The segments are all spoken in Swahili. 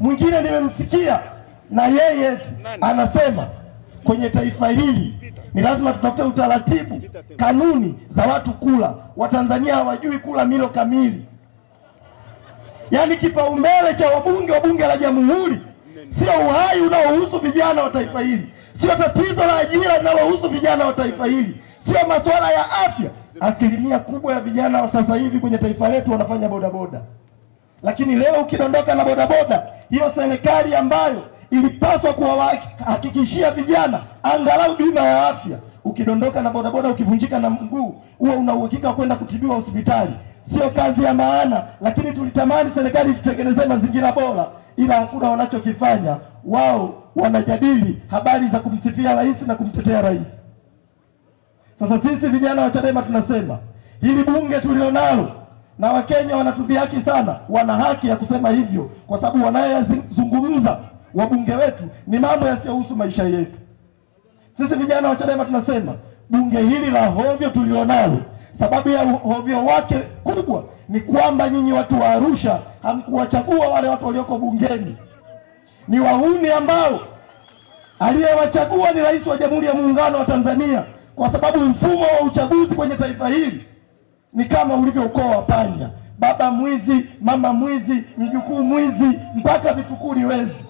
Mwingine nimemsikia na yeye anasema kwenye taifa hili ni lazima tutafute utaratibu, kanuni za watu kula. Watanzania hawajui kula milo kamili. Yaani kipaumbele cha wabunge wa bunge la jamhuri sio uhai unaohusu vijana wa taifa hili, sio tatizo la ajira linalohusu vijana wa taifa hili, sio masuala ya afya. Asilimia kubwa ya vijana wa sasa hivi kwenye taifa letu wanafanya bodaboda. Lakini leo ukidondoka na bodaboda, hiyo serikali ambayo ilipaswa kuwahakikishia vijana angalau bima ya afya, ukidondoka na bodaboda ukivunjika na mguu, huo una uhakika kwenda kutibiwa hospitali. Sio kazi ya maana, lakini tulitamani serikali itutengenezee mazingira bora, ila hakuna wanachokifanya. Wao wanajadili habari za kumsifia rais na kumtetea rais. Sasa sisi vijana wa Chadema tunasema hili bunge tulilonalo, na Wakenya wanatudhihaki sana, wana haki ya kusema hivyo, kwa sababu wanayozungumza wabunge wetu ni mambo yasiyohusu maisha yetu. Sisi vijana wa Chadema tunasema bunge hili la hovyo tulilonalo, sababu ya hovyo wake kubwa ni kwamba nyinyi watu wa Arusha hamkuwachagua wale watu walioko bungeni. Ni wahuni ambao aliyewachagua ni Rais wa Jamhuri ya Muungano wa Tanzania, kwa sababu mfumo wa uchaguzi kwenye taifa hili ni kama ulivyo ukoo wa panya: baba mwizi, mama mwizi, mjukuu mwizi, mpaka vitukuu ni wezi.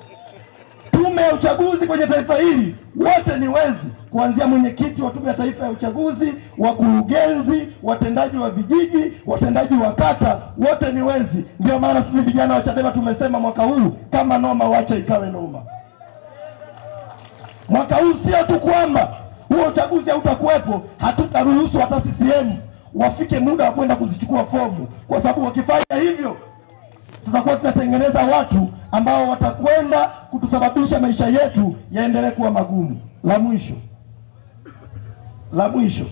Tume ya uchaguzi kwenye taifa hili wote ni wezi, kuanzia mwenyekiti wa Tume ya Taifa ya Uchaguzi, wakurugenzi, watendaji wa vijiji, watendaji wa kata, wote ni wezi. Ndio maana sisi vijana wa Chadema tumesema mwaka huu kama noma wacha ikawe noma. Mwaka huu sio tu kwamba huo uchaguzi hautakuwepo, hatutaruhusu hata CCM wafike muda wa kwenda kuzichukua fomu, kwa sababu wakifanya hivyo tutakuwa tunatengeneza watu ambao watakwenda kutusababisha maisha yetu yaendelee kuwa magumu. La mwisho,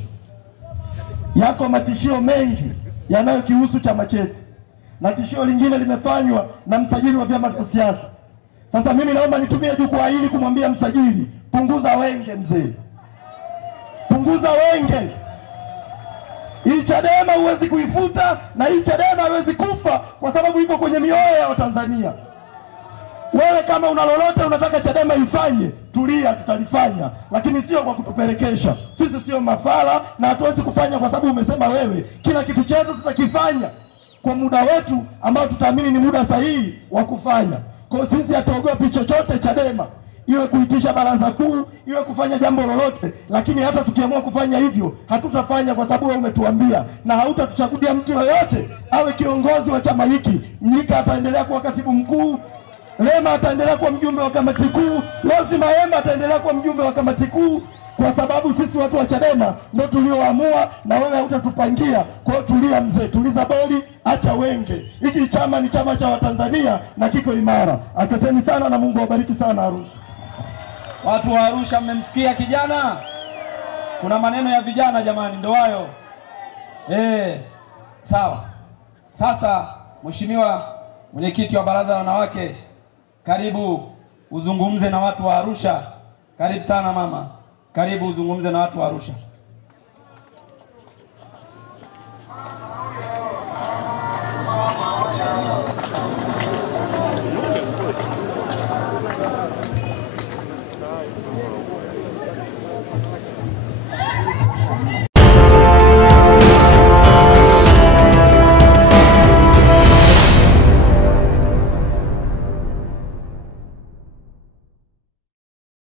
yako matishio mengi yanayokihusu chama chetu, na tishio lingine limefanywa na msajili wa vyama vya siasa. Sasa mimi naomba nitumie jukwaa hili kumwambia msajili, punguza wenge mzee, punguza wenge. Hii Chadema huwezi kuifuta, na hii Chadema haiwezi kufa kwa sababu iko kwenye mioyo ya Watanzania. Wewe kama una lolote unataka Chadema ifanye, tulia, tutalifanya, lakini sio kwa kutupelekesha. Sisi sio mafala na hatuwezi kufanya kwa sababu umesema wewe. Kila kitu chetu tutakifanya kwa muda wetu ambao tutaamini ni muda sahihi wa kufanya. Kwa sisi hatuogopi chochote Chadema, iwe kuitisha baraza kuu, iwe kufanya jambo lolote. Lakini hata tukiamua kufanya hivyo, hatutafanya kwa sababu wewe umetuambia, na hautatuchagulia mtu yoyote awe kiongozi wa chama hiki. Mnyika ataendelea kuwa katibu mkuu, Lema ataendelea kuwa mjumbe wa kamati kuu, Lozi Maemba ataendelea kuwa mjumbe wa kamati kuu, kwa sababu sisi watu wa Chadema ndio tulioamua, na wewe hautatupangia. Kwa hiyo tulia mzee, tuliza boli, acha wenge. Hiki chama ni chama cha Watanzania na kiko imara. Asanteni sana na Mungu awabariki sana Arusha. Watu wa Arusha mmemsikia kijana? Kuna maneno ya vijana jamani, ndio hayo. Sawa. Sasa Mheshimiwa mwenyekiti wa baraza la wanawake, karibu uzungumze na watu wa Arusha. Karibu sana mama. Karibu uzungumze na watu wa Arusha.